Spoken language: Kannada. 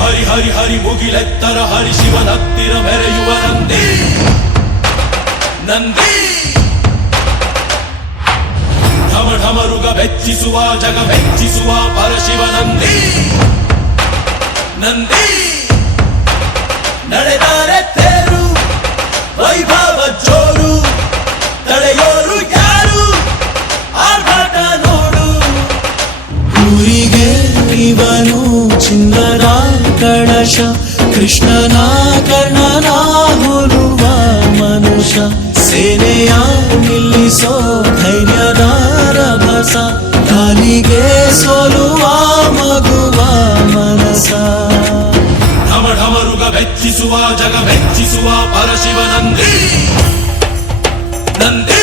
ಹರಿ ಹರಿ ಹರಿ ಮುಗಿಲೆತ್ತರ ಹರಿ ಶಿವನತ್ತಿರ ಮೆರೆಯುವ ನಂದಿ ನಂದಿ ಢಮ ಢಮರುಗ ಬೆಚ್ಚಿಸುವ ಜಗ ಬೆಚ್ಚಿಸುವ ಪರಶಿವ ನಂದಿ ನಂದಿ ನಡೆದಾರೆ ತೇರು ವೈಭವ ಜೋರು ತಡೆಯೋರು ಯಾರು ಆರ್ಭಟ ನೋಡು ಊರಿಗೆ ಇವನು ಚಿನ್ನದ ಕಳಶ ಕೃಷ್ಣನ ಕರ್ಣನ ಹೋಲುವ ಮನುಷ್ಯ ಸೇನೆಯ ನಿಲ್ಲಿಸೋ ಧೈರ್ಯದ ರಭಸ ಕಾಲಿಗೆ ಸೋಲುವ ಮಗುವ ಮನಸ ಢಮ ಢಮರುಗ ಬೆಚ್ಚಿಸುವ ಜಗ ಬೆಚ್ಚಿಸುವ ಪರಶಿವ ನಂದಿ ನಂದಿ